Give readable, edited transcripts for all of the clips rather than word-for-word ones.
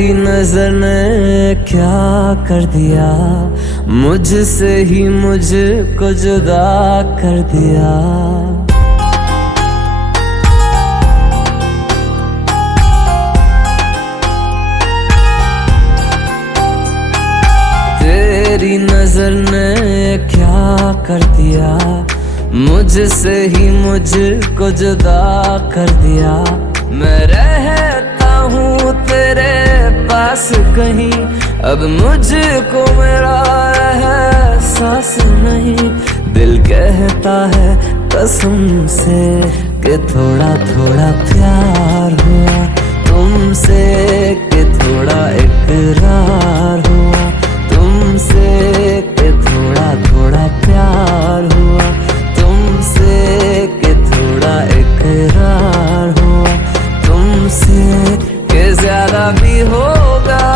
तेरी नजर ने क्या कर दिया, मुझसे ही मुझको जुदा कर दिया। तेरी नजर ने क्या कर दिया, मुझसे ही मुझको जुदा कर दिया। मैं रहता हूँ तेरे पास कहीं, अब मुझको मेरा एहसास नहीं। दिल कहता है कसम से कि थोड़ा थोड़ा प्यार हुआ तुमसे, कि थोड़ा इकरार हुआ तुमसे, कि थोड़ा थोड़ा प्यार हुआ तुमसे, कि थोड़ा इकरार हुआ तुमसे, कि ज्यादा भी होगा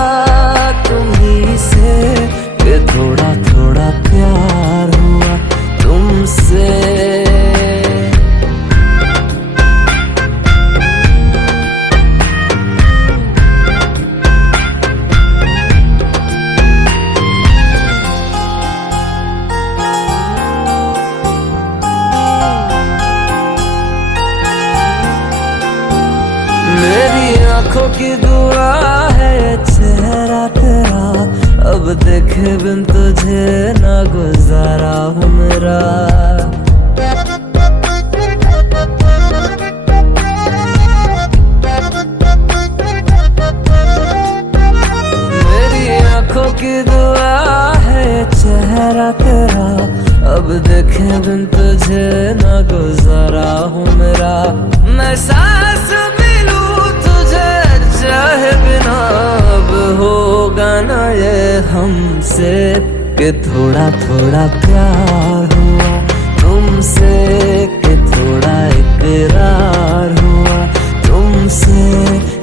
तुम्ही से, कि थोड़ा थोड़ा प्यार हुआ तुमसे। मेरी आंखों की दुआ है चेहरा तेरा, अब देखे बिन तुझे ना गुजारा हूँ मेरा। मेरी आंखों की दुआ है चेहरा तेरा, अब देखे बिन तुझे ना गुजारा हूँ मेरा। मैं सांस चाहे बिना अब होगा ना ये हमसे, कि थोड़ा थोड़ा प्यार हुआ तुमसे, कि थोड़ा इकरार हुआ तुमसे,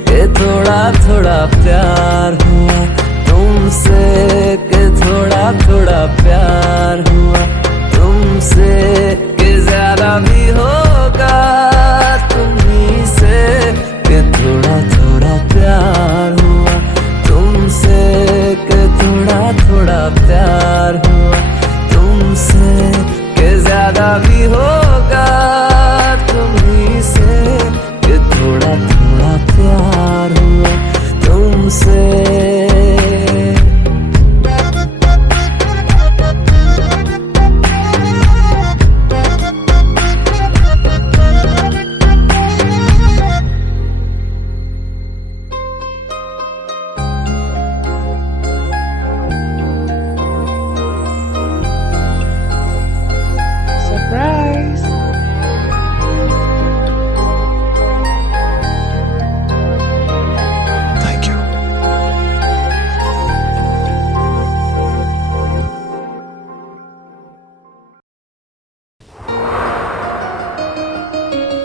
कि थोड़ा थोड़ा प्यार हुआ तुमसे, कि थोड़ा थोड़ा प्यार हुआ तुमसे, कि ज्यादा भी होगा तुम्ही से, कि थोड़ा थोड़ा प्यार हुआ तुमसे, कि थोड़ा थोड़ा प्यार हुआ तुमसे, कि ज्यादा भी होगा तुम्ही से, कि थोड़ा थोड़ा प्यार हुआ तुमसे।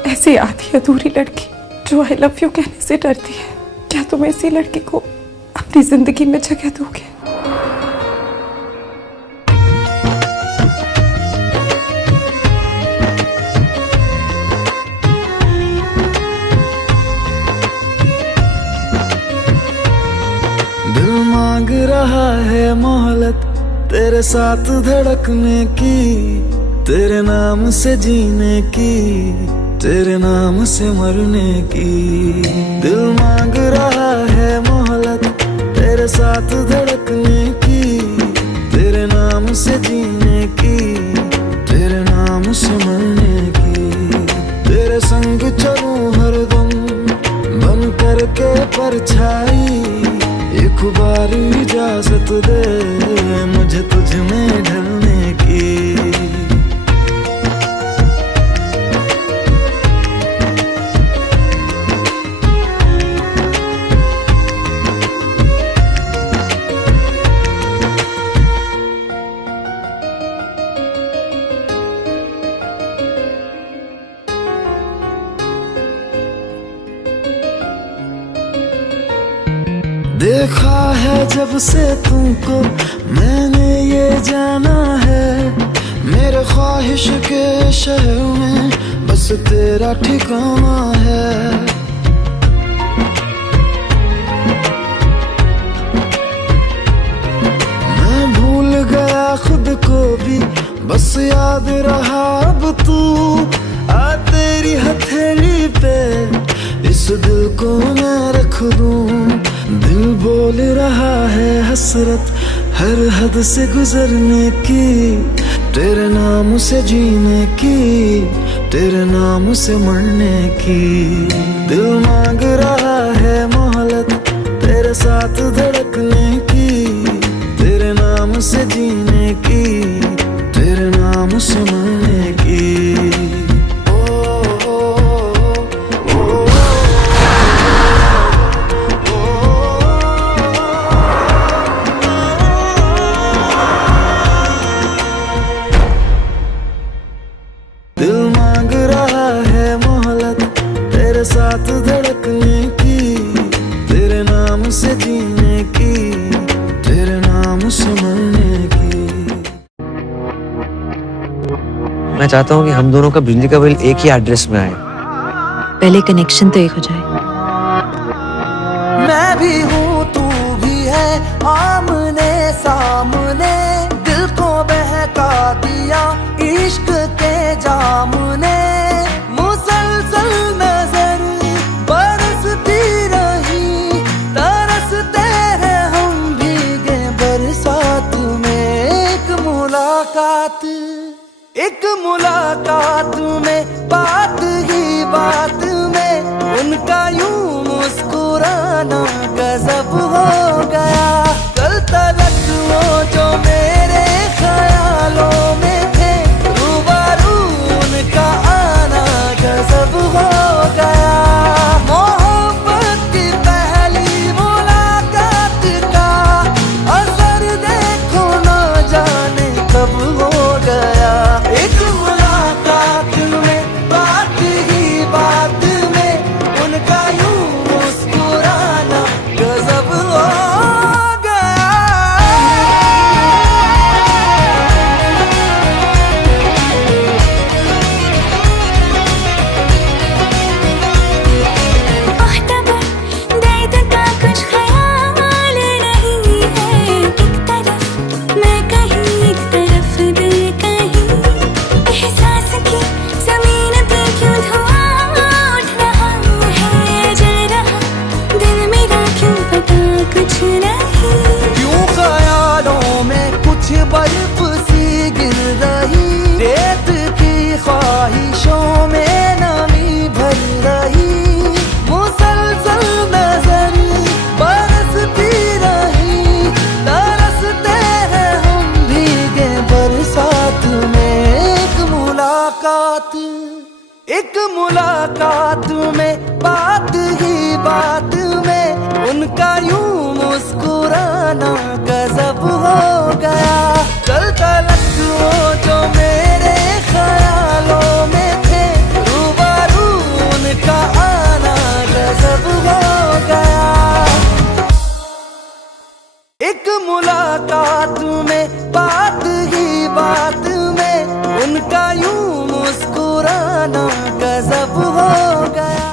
ऐसी आधी अधूरी लड़की जो आई लव यू कहने से डरती है, क्या तुम ऐसी लड़की को अपनी जिंदगी में जगह दोगे? दिल मांग रहा है मोहलत तेरे साथ धड़कने की, तेरे नाम से जीने की, तेरे नाम से मरने की। दिल मांग रहा है मोहलत तेरे साथ धड़कने की, तेरे नाम से जीने की, तेरे नाम से मरने की। तेरे संग चलूं हरदम बन करके परछाई, एक बार इजाजत दे मुझे तुझ में ढलने की। देखा है जब से तुमको मैंने ये जाना है, मेरे ख्वाहिश के शहर में बस तेरा ठिकाना है। को भी बस याद रहा अब तू। आ तेरी हथेली पे इस दिल को मैं रख दूं। दिल बोल रहा है हसरत हर हद से गुजरने की, तेरे नाम से जीने की, तेरे नाम से मरने की। दिल मांग रहा है मोहलत तेरे साथ धड़कने की, तेरे नाम से जीने की, तेरे नाम से मरने की। दिल मांग रहा है मोहलत तेरे साथ धड़कने की, तेरे नाम से जीने की, तेरे नाम से मरने की। मैं चाहता हूँ कि हम दोनों का बिजली का बिल एक ही एड्रेस में आए। पहले कनेक्शन तो एक हो जाए। मैं भी हूँ तू भी है आमने सामने, दिल को बहका दिया इश्क के जाम ने। मुसलसल नजर बरसती रही, तरसते हैं हम भीगे बरसात में। एक मुलाकात में बात ही बात में उनका यूं मुस्कुराना गजब हो गया। कल तलक वो जो मेरे ख्यालों में थे, रूबरू उनका आना गजब हो गया। मोहब्बत की पहली मुलाकात का असर देखो ना जाने कब हो गया। एक मुलाकात में बात ही बात में उनका यूं मुस्कुराना गजब हो गया। दर्द का कुछ ख्याल नहीं है, एक तरफ मैं कहीं एक तरफ दिल कहीं। एहसास की जमीन पे क्यों धुआं उठ रहा है, जल रहा दिल मेरा क्यों पता कुछ नहीं। क्यों ख्यालों में कुछ बर्फ सी गिर रही, रेत की ख्वाहिशों में नमी भर रही। मुसलसल नजर बरसती रही, तरसते हैं हम भीगे बरसात में। एक मुलाकात में बात ही बात में उनका यूं मुस्कुराना गजब हो गया। कल तलक वो जो मेरे ख्यालों में थे, रूबरू उनका आना गजब हो गया। एक मुलाकात में बात ही बात में उनका यूं मुस्कुराना गजब हो गया।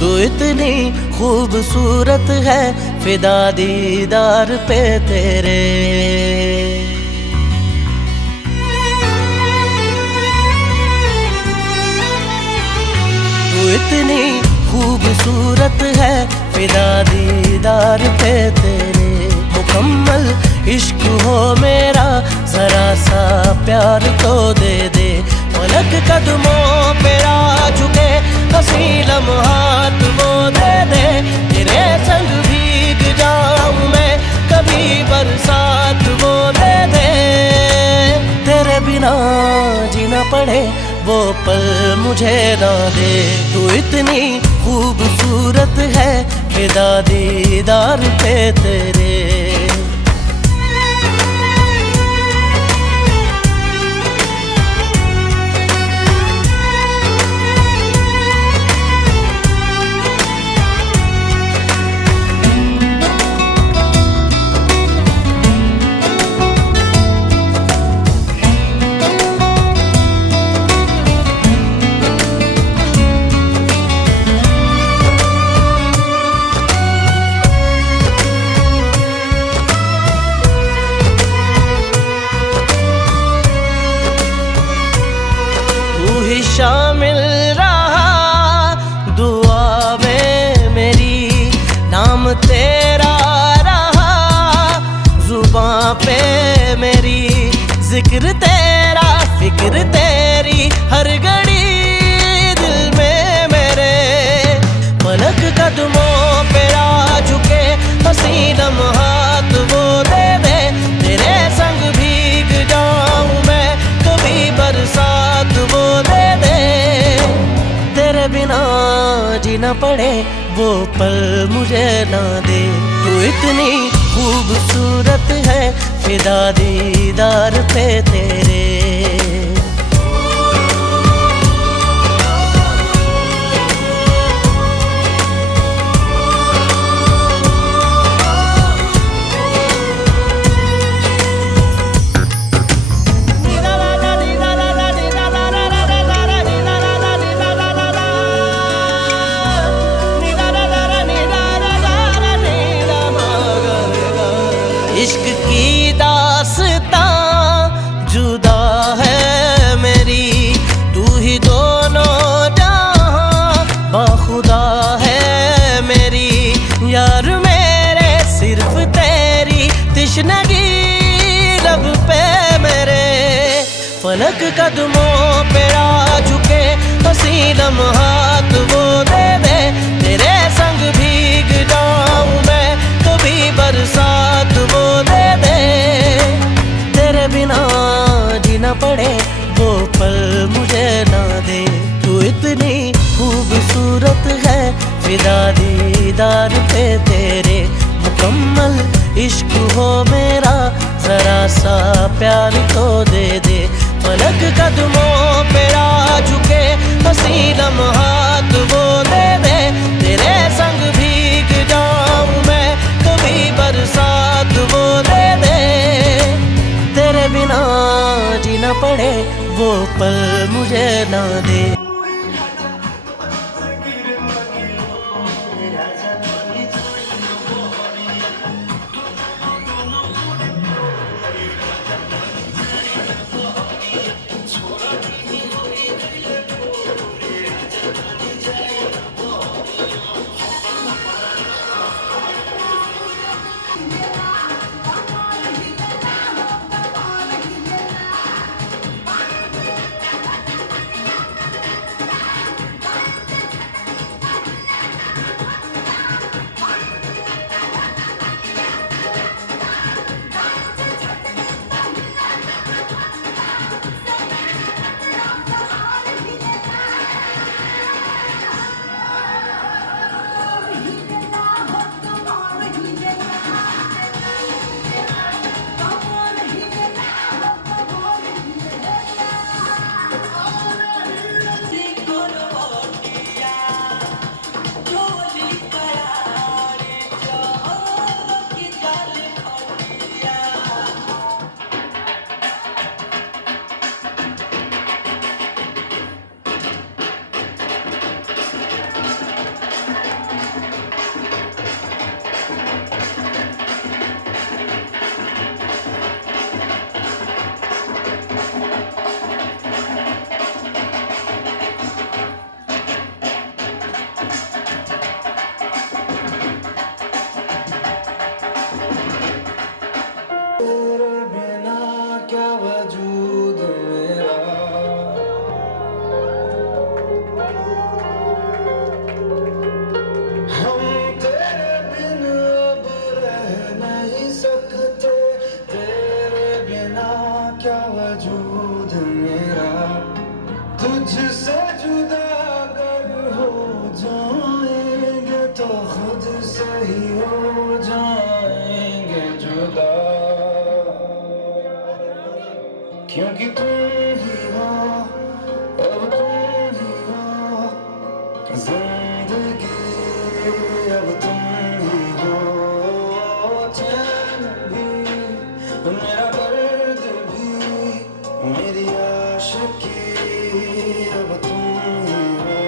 तू इतनी खूबसूरत है, फिदा दीदार पे तेरे। तू इतनी खूबसूरत है, फिदा दीदार पे तेरे। मुकम्मल इश्क हो मेरा, जरा सा प्यार तो दे दे। पलक कदमों पे आ झुके, हंसी लम्हात वो दे दे। तेरे संग भीग जाऊं मैं कभी बरसात वो दे दे। तेरे बिना जीना पड़े वो पल मुझे ना दे। तू इतनी खूबसूरत है, फिदा दीदार पे तेरे। जिक्र तेरा फिक्र तेरी हर घड़ी दिल में मेरे। पलक कदमों पे आ झुके हसी लम्हात वो दे दे, तेरे संग भीग जाऊं मैं कभी बरसात वो दे दे। तेरे बिना जीना पड़े वो पल मुझे ना दे। तू इतनी खूबसूरत है फिदा दीदार पे तेरे। इश्क की दास्तां जुदा है मेरी, तू ही दोनों जहां बाखुदा है मेरी। यार मेरे सिर्फ तेरी तिश्नगी लब पे मेरे। फलक कदमों पे आ झुके हसी लम्हात वो दे दे, तेरे संग भीग जाऊं मैं कभी बरसात वो दे दे। तेरे बिना जीना पड़े वो पल मुझे ना दे। तू इतनी खूबसूरत है फिदा दीदार पे तेरे। मुकम्मल इश्क हो मेरा जरा सा प्यार तो दे दे। फलक कदमों पे आ झुके हसी लम्हात वो दे दे, तेरे संग भीग जाऊं मैं कभी बरसात वो दे दे। तेरे बिना जीना पड़े वो पल मुझे ना दे। तुझसे जुदा अगर हो जाएंगे तो खुद से ही हो जाएंगे जुदा, क्योंकि तुम ही हो अब तुम ही हो जिंदगी, अब तुम ही हो चैन भी मेरा दर्द भी मेरी आशिकी, अब तुम ही हो।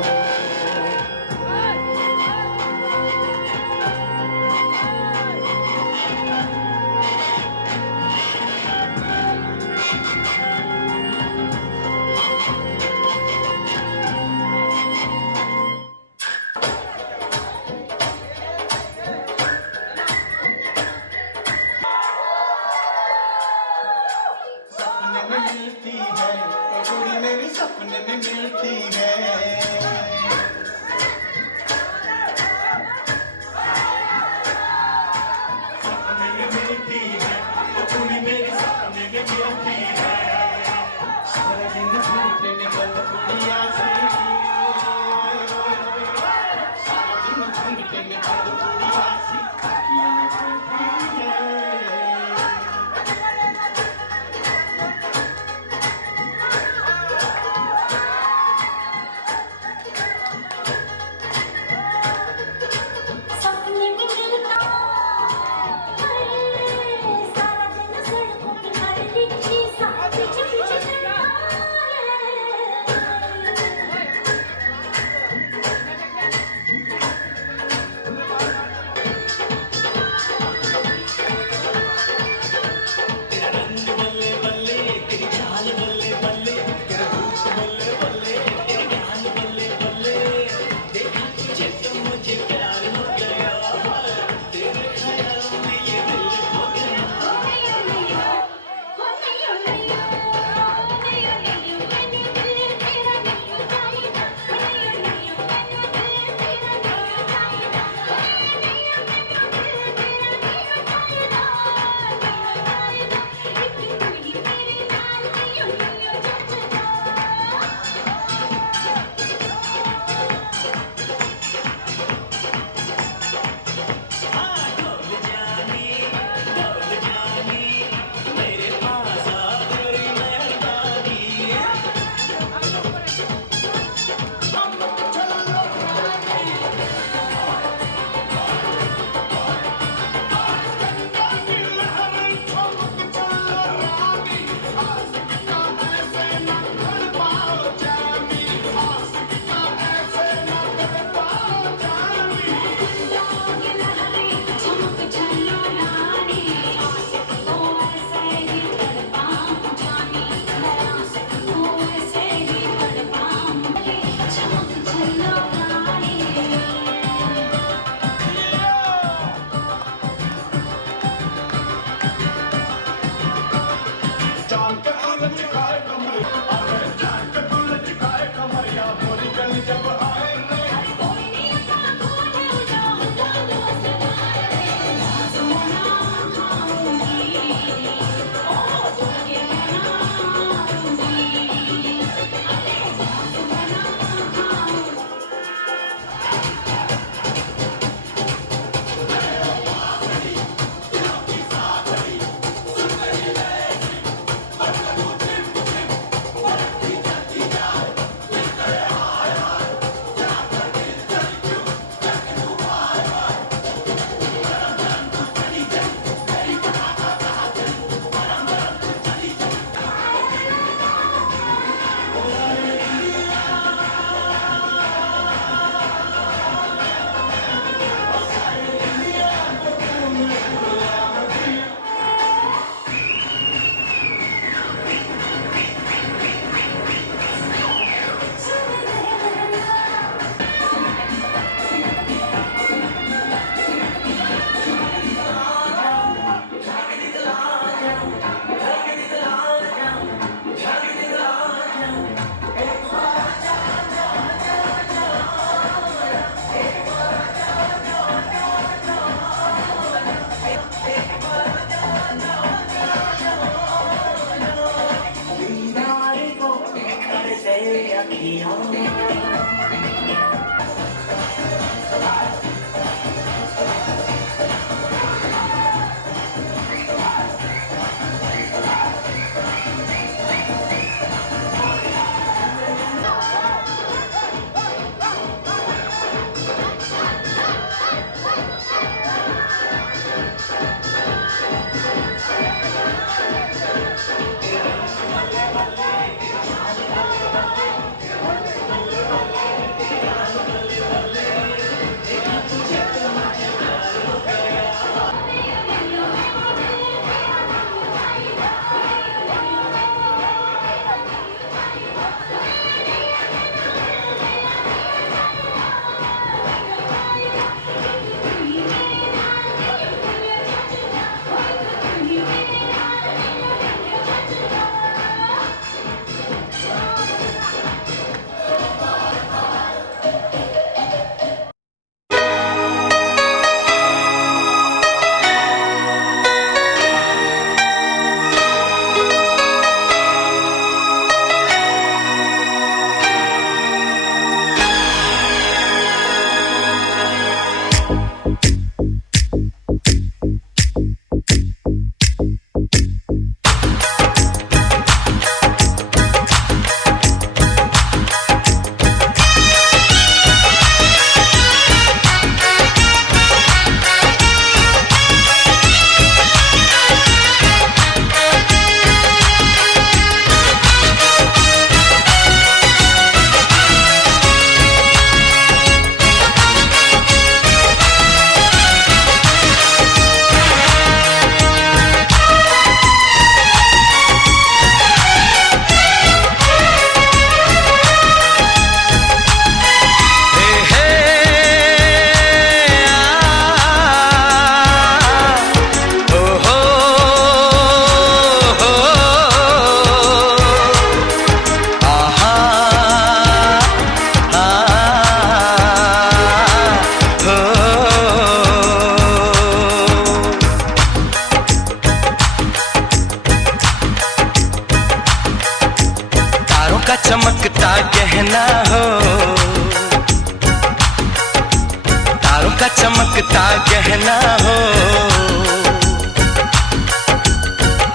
का चमकता गहना हो,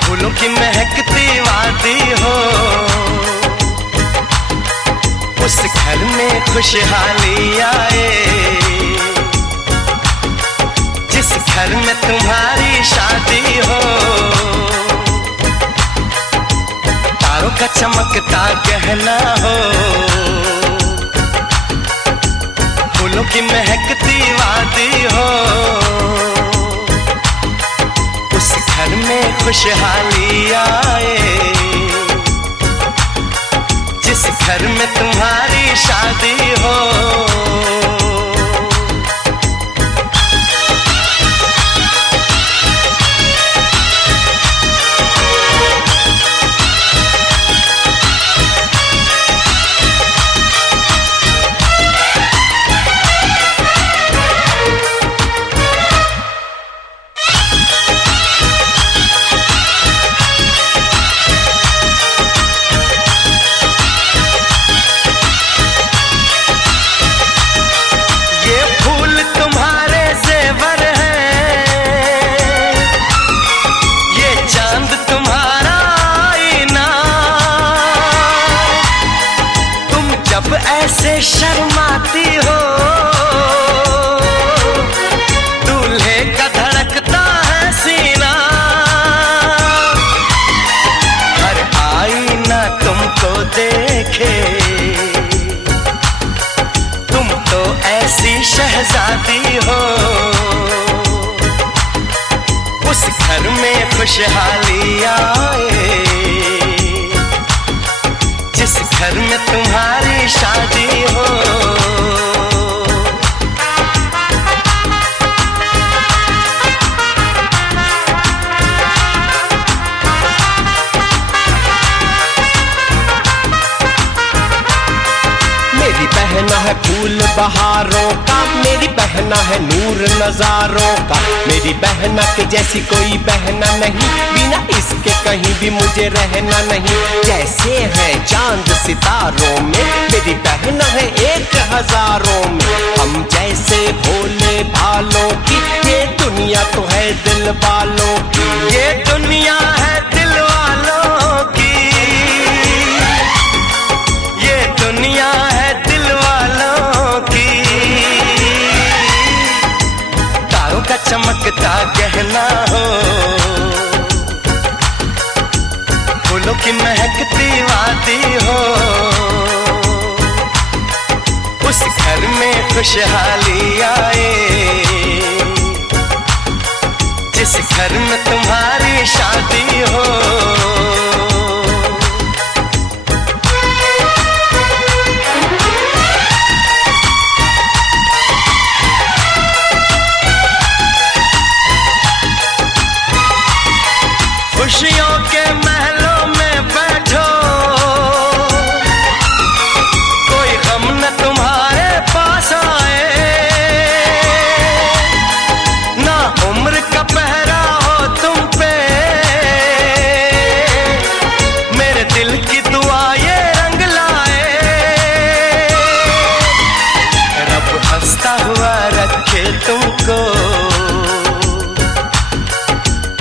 फूलों की महकती वादी हो, उस घर में खुशहाली आए जिस घर में तुम्हारी शादी हो। तारों का चमकता गहना हो, फूलों की महकती वादी हो, उस घर में खुशहाली आए जिस घर में तुम्हारी शादी हो। ऐसे शर्माती हो, दूल्हे का धड़कता है सीना, हर आईना तुमको देखे, तुम तो ऐसी शहजादी हो। उस घर में खुशहाली आए जिस घर में तुम्हारी शादी हो। मेरी बहना है फूल बहारों का, मेरी बहना है नूर नजारों का, मेरी बहना के जैसी कोई बहना नहीं, बिना इसके कहीं भी मुझे रहना नहीं। जैसे है चांद सितारों में, मेरी बहना है एक हजारों में, हम जैसे भोले भालों की ये दुनिया तो है दिल वालों की, ये दुनिया है दिल वालों की, ये दुनिया है दिल वालों की। तारों का चमकता गहना हो, फूलों की महकती वादी हो, उस घर में खुशहाली आए जिस घर में तुम्हारी शादी हो। खुशियों के महलों में बैठो, कोई गम न तुम्हारे पास आए, ना उम्र का पहरा हो तुम पे, मेरे दिल की दुआ ये रंग लाए, रब हंसता हुआ रखे तुमको,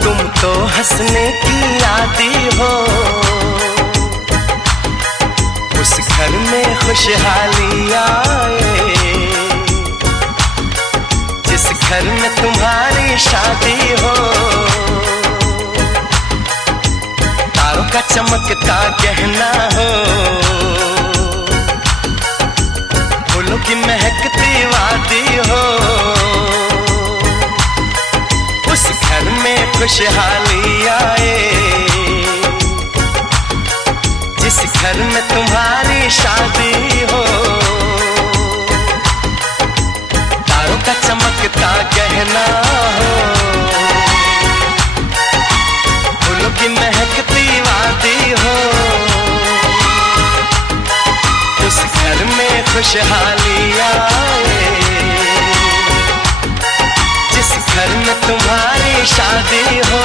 तुम तो हंसने की आदी हो। उस घर में खुशहाली आए जिस घर में तुम्हारी शादी हो। तारों का चमकता गहना हो, फूलों की महकती वादी हो, उस घर में खुशहाली आए जिस घर में तुम्हारी शादी हो। तारों का चमकता गहना हो, फूलों की महकती वादी हो, उस घर में खुशहाली आए जिस घर में तुम्हारी शादी हो।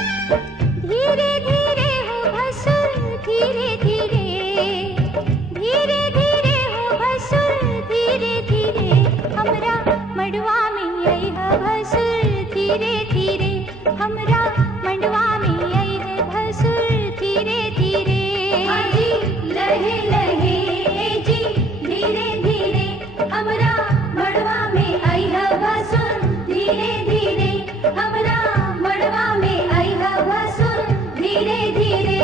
धीरे धीरे हो भसुर धीरे धीरे, धीरे धीरे हो भसुर धीरे धीरे, हमरा मड़वा में आई है भसुर धीरे धीरे, हमरा मंडवा में आई है भसुर धीरे धीरे। जी लहे लहे जी धीरे धीरे, हमरा मड़वा में आई है भसुर धीरे धीरे, हमरा मड़वा में आई है भसुर धीरे धीरे।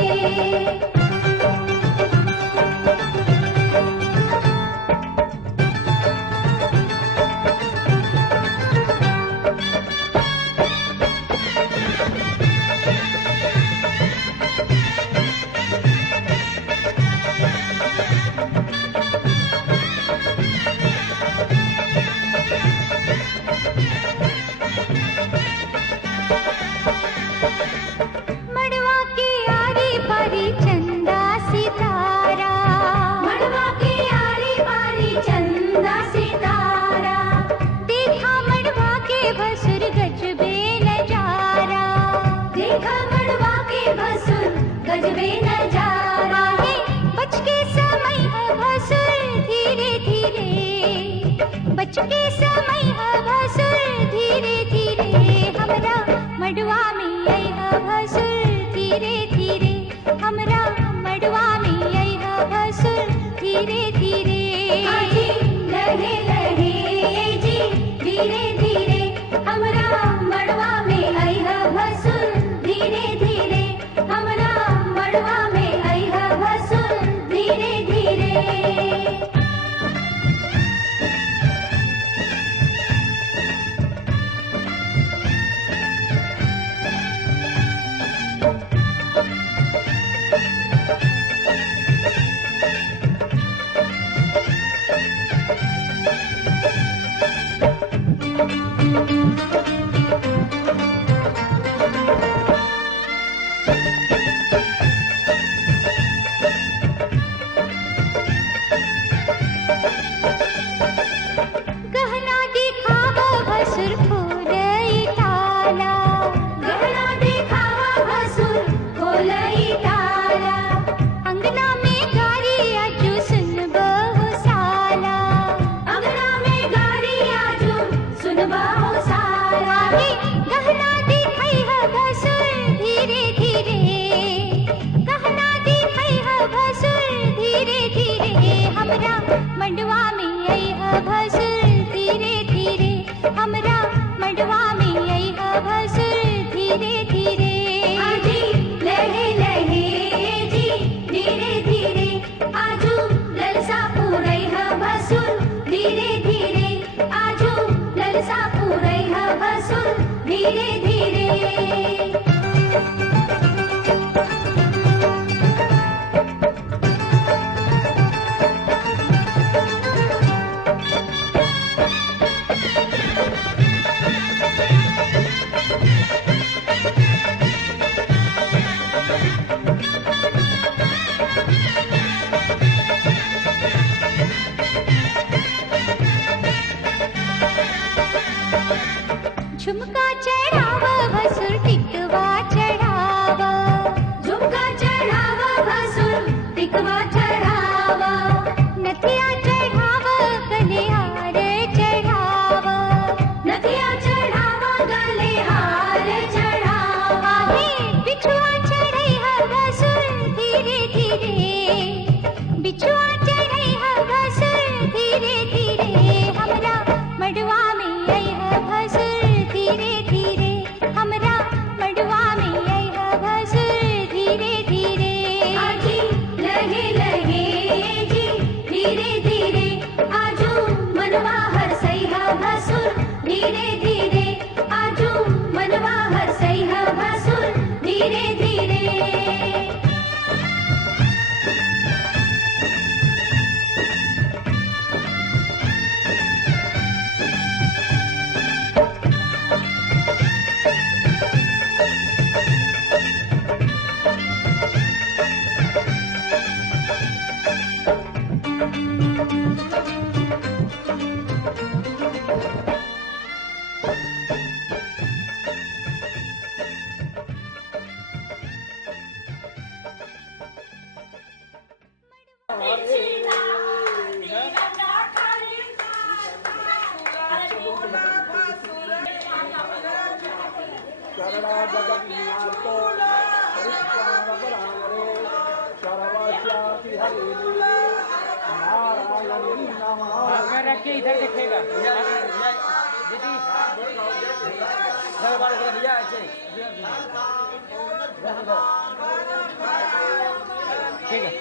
मड़वा की आरी पारी चंदा सितारा, मड़वा की आरी पारी चंदा सितारा, देखा मड़वा के भसुर गजबे नजारा, देखा मड़वा के भसुर गजबे नजारा। बच के समय है भसुर धीरे धीरे, बच के समय है भसुर धीरे धीरे, हमरा मड़वा में आई है भसुर धीरे धीरे, हमरा मड़वा में आई है भसुर धीरे धीरे। जी लहे लहे जी धीरे धीरे, हमरा मड़वा में आई है भसुर धीरे धीरे, हमरा मड़वा में आई है भसुर धीरे धीरे। गहना दिखावा भसुर खोलई ताला, गहना दिखावा भसुर खोलई ताला, अंगना में गारी आजू सुन बहु साला, अंगना में गारी आजू सुन बहु साला। गहना दिखाई है भसुर धीरे धीरे, गहना दिखाई है भसुर धीरे धीरे, हमरा मंडवा में आई है भसुर धीरे धीरे, हमरा मंडवा में आई है भसुर धीरे धीरे। जी लहे लहे जी धीरे धीरे, आजू ललसा पूरई है भसुर धीरे धीरे, आजू ललसा पूरई है भसुर धीरे धीरे। झुमका चढ़ावा भसुर टिकवा चढ़ावा, झुमका चढ़ावा भसुर टिकवा चढ़ावा, नथिया चढ़ावा गले हार चढ़ावा, नथिया चढ़ावा गले हार चढ़ावा। बिछुआ चढ़ई है भसुर धीरे धीरे, बिछुआ चढ़ई है भसुर धीरे धीरे, हमरा मड़वा में आई है भसुर धीरे धीरे, हमरा मड़वा रख के इधर देखेगा दीदी भैया ऐसे ठीक है।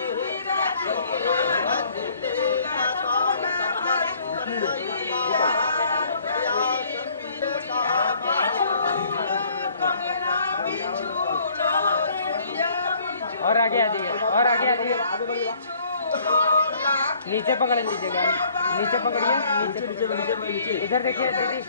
और आगे आ जाइए और आगे आ जाइए नीचे पकड़ लीजिएगा नीचे पकड़िए नीचे इधर देखिए दीदी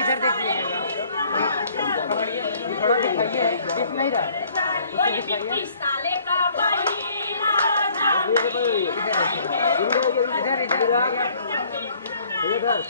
इधर देखिएगा पकड़िए थोड़ा दिखाइए दिख नहीं रहा उसको दिखाइए इधर इधर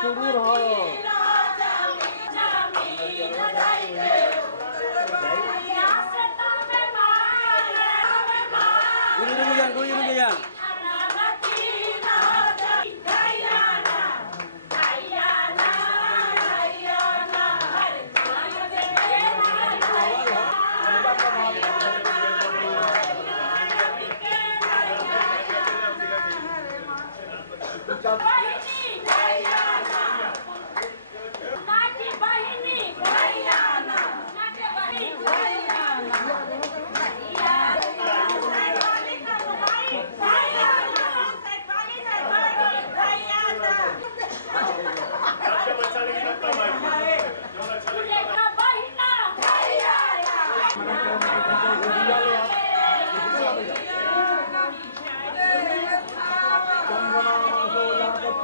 शुरू रहो